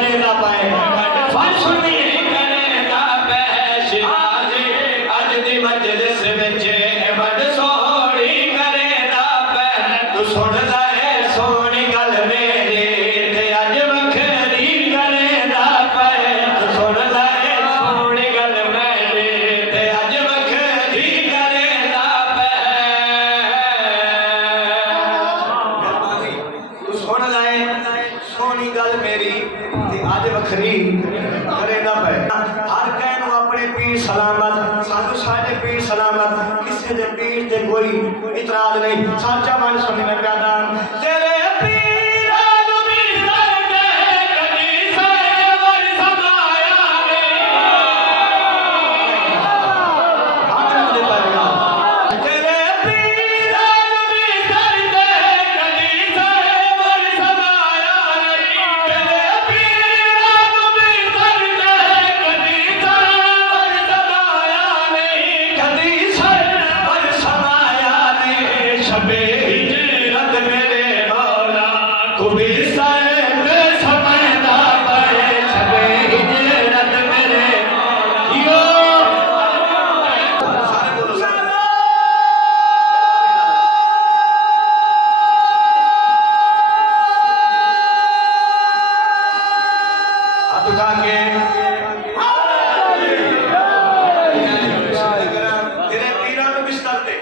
करे ना पाए फरसुनी करे ना पैश आज अज दी मजलिस विच बड़ सोहनी करे ना पै तू सुन ले सोहनी गल मेरी ते अज वखरी करे ना पै तू सुन ले सोहनी गल मेरी ते अज वखरी करे ना पै तू सुन ले सोहनी गल मेरी ते अज वखरी करे ना पै हर कहन अपने पीर सलामत सानू साडे पीर सलामत किसी दे पीर ते कोई इतराज नहीं सच्चा मन सुनने में प्यादा तेरे पीर नबी सर के कदी सेवर समाया नहीं तेरे पीर नबी सर के कदी सेवर समाया नहीं तेरे पीर नबी सर के कदी सेवर समाया नहीं कदी सेवर समाया नहीं शबे हिजरत मेरे मौला कुबी सैद समझदा पाए शबे हिजरत मेरे यो सारे बोलो हाथ उठा के तेरे पीरां नूं बिस्तर ते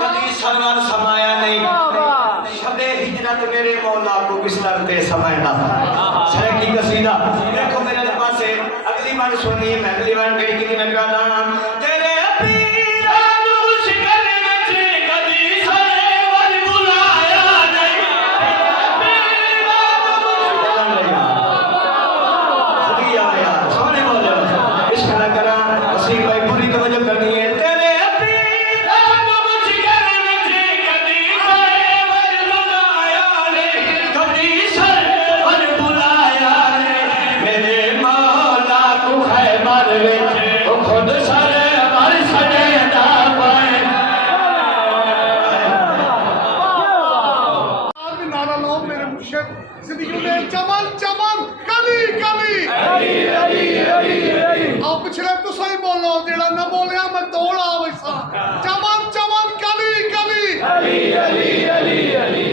कदी सरवर समाया नहीं शबे हिजरत मेरे मौला को बिस्तर ते समाया सरे की कसीदा देखो मेरे पासे अगली बार सुननी है मैं अगली बार करी की मैं गाना तेरे पीरां नूं मुश्किल विच कदी सेवर बुलाया नहीं पीरां नूं मुश्किल आया सोने बोलो इश्क ना करा वसीम भाई पूरी तवज्जो करनी है तेरे पीरां नूं मुश्किल विच कदी सेवर बुलाया नहीं कदी सेवर बुलाया नहीं मेरे मौला को खैबर विच ओ खुद सरवर सजदा पाए आज भी नारा लो मेरे मुर्शिद जिंदगी में चमन चमन कली कली आओ पिछले तो सही बोलो जेड़ा ना बोलिया मैं तोड़ा वैसा चमन चमन कली कली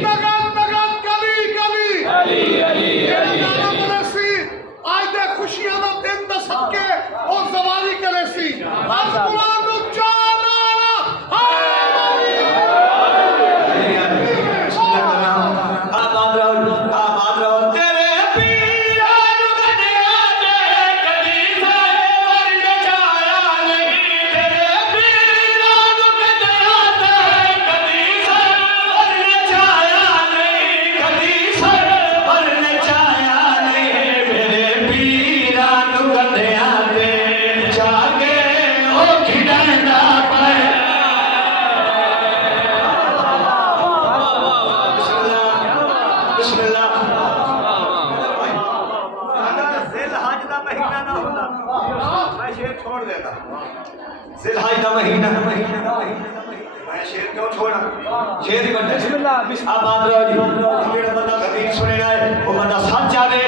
नगन नगन कली कली जेड़ा नारा बोले सी आज दे खुशियां दा दिन दा सदके और जवारी करे सी आज कुरान नु चाना आबाद रहो तेरे पीरां नूं गड्डिया ते कदी सेवर नचाया नहीं तेरे पीरां नूं गड्डिया ते कदी सेवर नचाया नहीं कदी सेवर नचाया नहीं मेरे पीरां नूं गड्डिया ते जाके ओ खिड़ांदा पाए बिस्मिल्लाह अगर ज़िलहज दा महीना ना होता मैं शेर छोड़ देता ज़िलहज दा महीना मैं शेर क्यों छोड़ा शेर ही बनता बिस्मिल्लाह आबाद रहो जी जेड़ा बंदा हदीस सुनेगा वो बंदा सच जावे